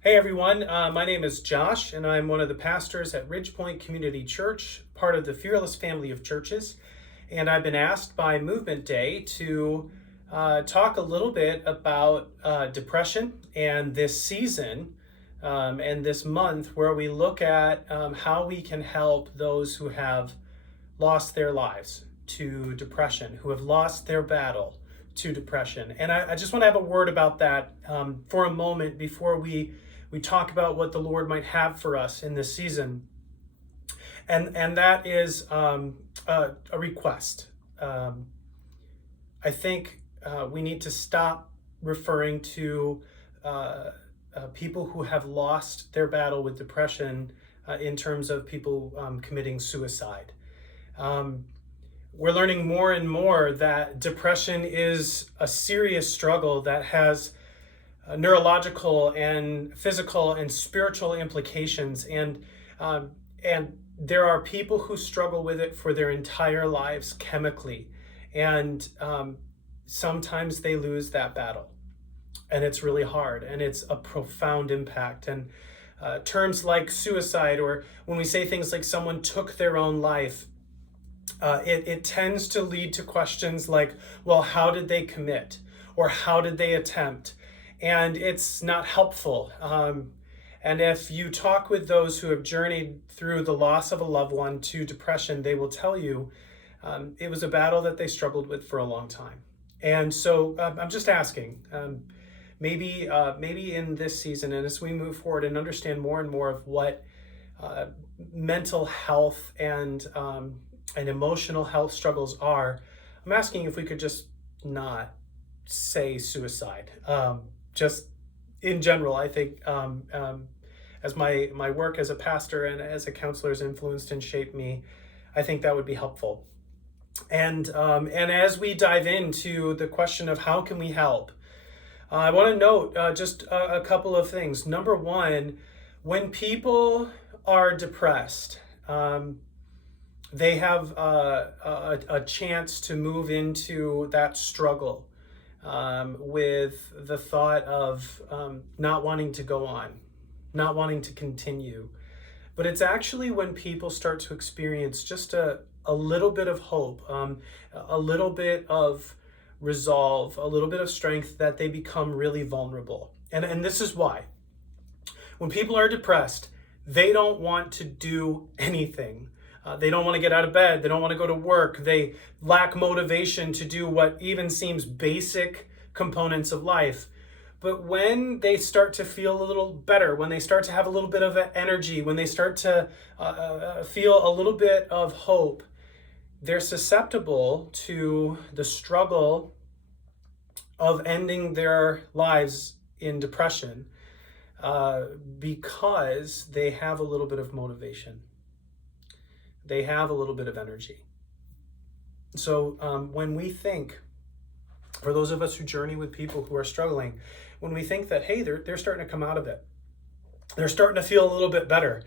Hey everyone, my name is Josh, and I'm one of the pastors at RidgePoint Community Church, part of the Fearless family of churches. And I've been asked by Movement Day to talk a little bit about depression and this season and this month where we look at how we can help those who have lost their lives to depression, who have lost their battle to depression. And I just want to have a word about that for a moment before we talk about what the Lord might have for us in this season. And that is a request. I think we need to stop referring to people who have lost their battle with depression in terms of people committing suicide. We're learning more and more that depression is a serious struggle that has neurological and physical and spiritual implications, and there are people who struggle with it for their entire lives chemically, and sometimes they lose that battle, and it's really hard, and it's a profound impact. And terms like suicide, or when we say things like someone took their own life, it tends to lead to questions like, well, how did they commit, or how did they attempt? And it's not helpful. And if you talk with those who have journeyed through the loss of a loved one to depression, they will tell you it was a battle that they struggled with for a long time. And so I'm just asking, maybe in this season, and as we move forward and understand more and more of what mental health and emotional health struggles are, I'm asking if we could just not say suicide. Just in general, I think as my work as a pastor and as a counselor has influenced and shaped me, I think that would be helpful. And as we dive into the question of how can we help, I want to note just a couple of things. Number one, when people are depressed, they have a chance to move into that struggle with the thought of not wanting to go on, not wanting to continue. But it's actually when people start to experience just a little bit of hope, a little bit of resolve, a little bit of strength, that they become really vulnerable. And this is why. When people are depressed, they don't want to do anything. They don't want to get out of bed. They don't want to go to work. They lack motivation to do what even seems basic components of life. But when they start to feel a little better, when they start to have a little bit of energy, when they start to feel a little bit of hope, they're susceptible to the struggle of ending their lives in depression because they have a little bit of motivation. They have a little bit of energy. So when we think, for those of us who journey with people who are struggling, when we think that, hey, they're starting to come out of it, they're starting to feel a little bit better,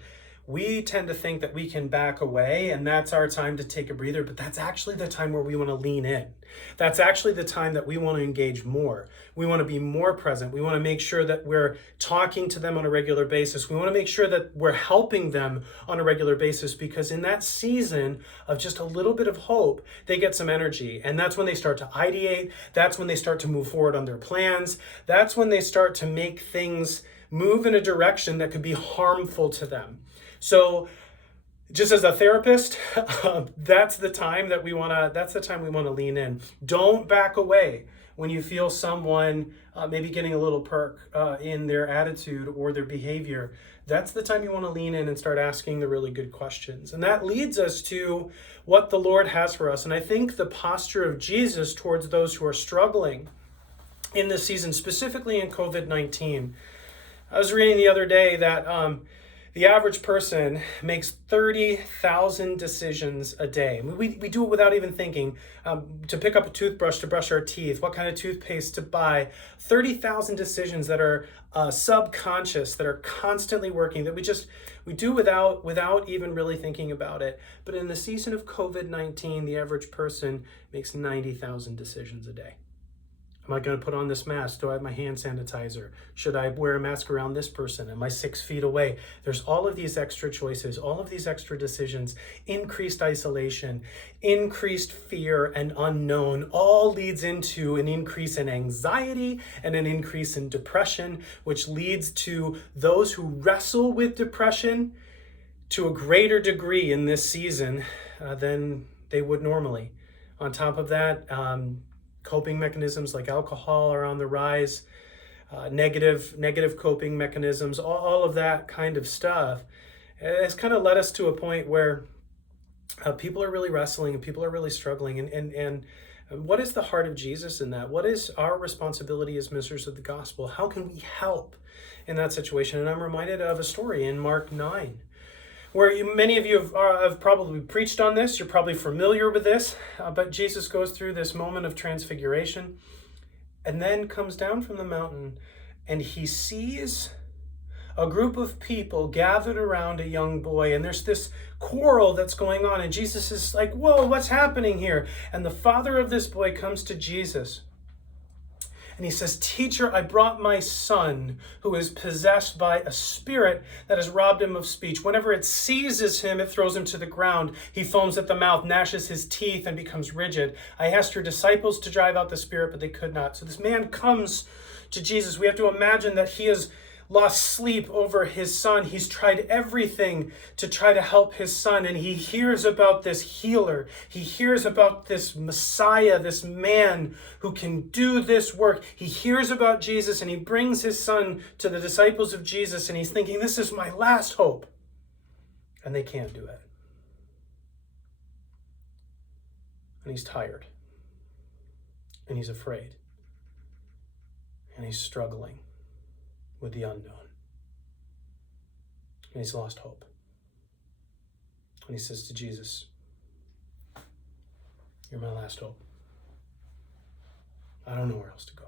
we tend to think that we can back away and that's our time to take a breather, but that's actually the time where we want to lean in. That's actually the time that we want to engage more. We want to be more present. We want to make sure that we're talking to them on a regular basis. We want to make sure that we're helping them on a regular basis, because in that season of just a little bit of hope, they get some energy. And that's when they start to ideate. That's when they start to move forward on their plans. That's when they start to make things move in a direction that could be harmful to them. So just as a therapist, that's the time we want to lean in. Don't back away when you feel someone maybe getting a little perk in their attitude or their behavior. That's the time you want to lean in and start asking the really good questions. And that leads us to what the Lord has for us. And I think the posture of Jesus towards those who are struggling in this season, specifically in COVID-19. I was reading the other day that the average person makes 30,000 decisions a day. We do it without even thinking. To pick up a toothbrush to brush our teeth, what kind of toothpaste to buy. 30,000 decisions that are subconscious, that are constantly working, that we do without even really thinking about it. But in the season of COVID-19, the average person makes 90,000 decisions a day. Am I going to put on this mask? Do I have my hand sanitizer? Should I wear a mask around this person? Am I 6 feet away? There's all of these extra choices, all of these extra decisions, increased isolation, increased fear and unknown, all leads into an increase in anxiety and an increase in depression, which leads to those who wrestle with depression to a greater degree in this season than they would normally. On top of that, coping mechanisms like alcohol are on the rise, negative coping mechanisms, all of that kind of stuff has kind of led us to a point where people are really wrestling and people are really struggling. And what is the heart of Jesus in that? What is our responsibility as ministers of the gospel? How can we help in that situation? And I'm reminded of a story in Mark 9. Where many of you have probably preached on this, you're probably familiar with this, but Jesus goes through this moment of transfiguration and then comes down from the mountain and he sees a group of people gathered around a young boy, and there's this quarrel that's going on, and Jesus is like, whoa, what's happening here? And the father of this boy comes to Jesus. And he says, "Teacher, I brought my son who is possessed by a spirit that has robbed him of speech. Whenever it seizes him, it throws him to the ground. He foams at the mouth, gnashes his teeth, and becomes rigid. I asked your disciples to drive out the spirit, but they could not." So this man comes to Jesus. We have to imagine that he has lost sleep over his son. He's tried everything to try to help his son, and he hears about this healer. He hears about this Messiah, this man who can do this work. He hears about Jesus, and he brings his son to the disciples of Jesus, and he's thinking, this is my last hope. And they can't do it. And he's tired. And he's afraid. And he's struggling with the unknown. And he's lost hope. And he says to Jesus, "You're my last hope. I don't know where else to go."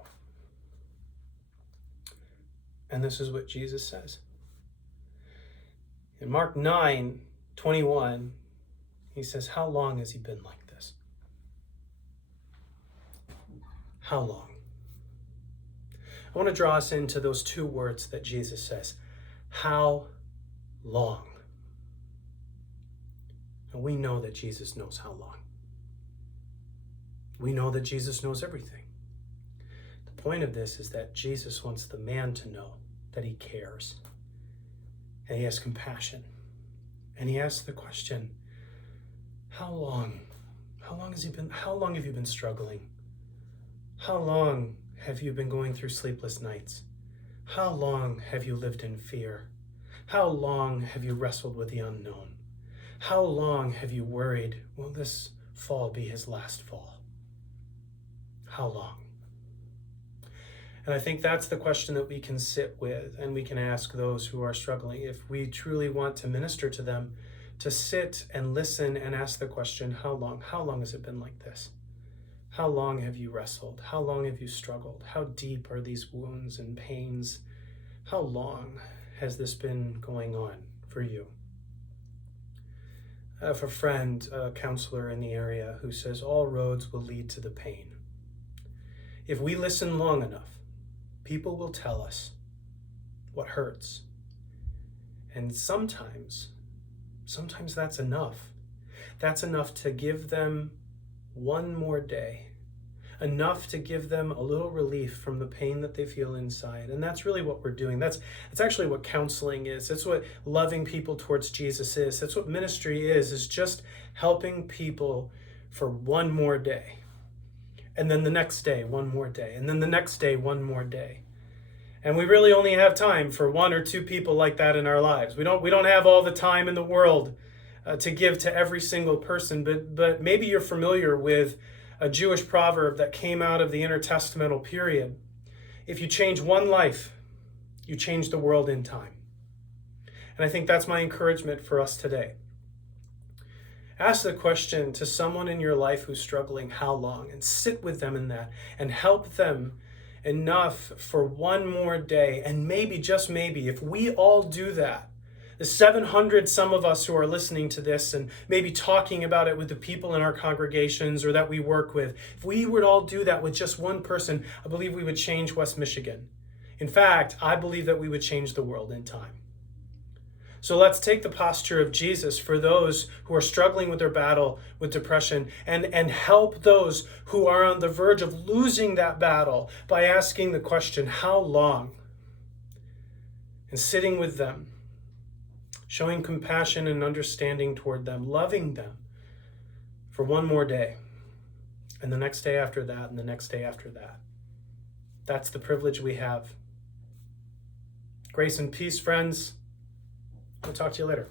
And this is what Jesus says. In Mark 9:21, he says, "How long has he been like this? How long?" I want to draw us into those two words that Jesus says. How long? And we know that Jesus knows how long. We know that Jesus knows everything. The point of this is that Jesus wants the man to know that he cares. And he has compassion. And he asks the question, how long? How long have you been struggling? How long have you been going through sleepless nights? How long have you lived in fear? How long have you wrestled with the unknown? How long have you worried, will this fall be his last fall? How long? And I think that's the question that we can sit with and we can ask those who are struggling. If we truly want to minister to them, to sit and listen and ask the question, how long? How long has it been like this? How long have you wrestled? How long have you struggled? How deep are these wounds and pains? How long has this been going on for you? I have a friend, a counselor in the area, who says all roads will lead to the pain. If we listen long enough, people will tell us what hurts. And sometimes that's enough. That's enough to give them one more day, enough to give them a little relief from the pain that they feel inside. And that's really what we're doing. That's actually what counseling is. That's what loving people towards Jesus is. That's what ministry is just helping people for one more day. And then the next day, one more day. And then the next day, one more day. And we really only have time for one or two people like that in our lives. We don't have all the time in the world to give to every single person, but maybe you're familiar with a Jewish proverb that came out of the intertestamental period. If you change one life, you change the world in time. And I think that's my encouragement for us today. Ask the question to someone in your life who's struggling, how long? And sit with them in that and help them enough for one more day. And maybe, just maybe, if we all do that, The 700, some of us who are listening to this and maybe talking about it with the people in our congregations or that we work with, if we would all do that with just one person, I believe we would change West Michigan. In fact, I believe that we would change the world in time. So let's take the posture of Jesus for those who are struggling with their battle with depression and help those who are on the verge of losing that battle by asking the question, how long? And sitting with them, showing compassion and understanding toward them, loving them for one more day, and the next day after that, and the next day after that. That's the privilege we have. Grace and peace, friends. We'll talk to you later.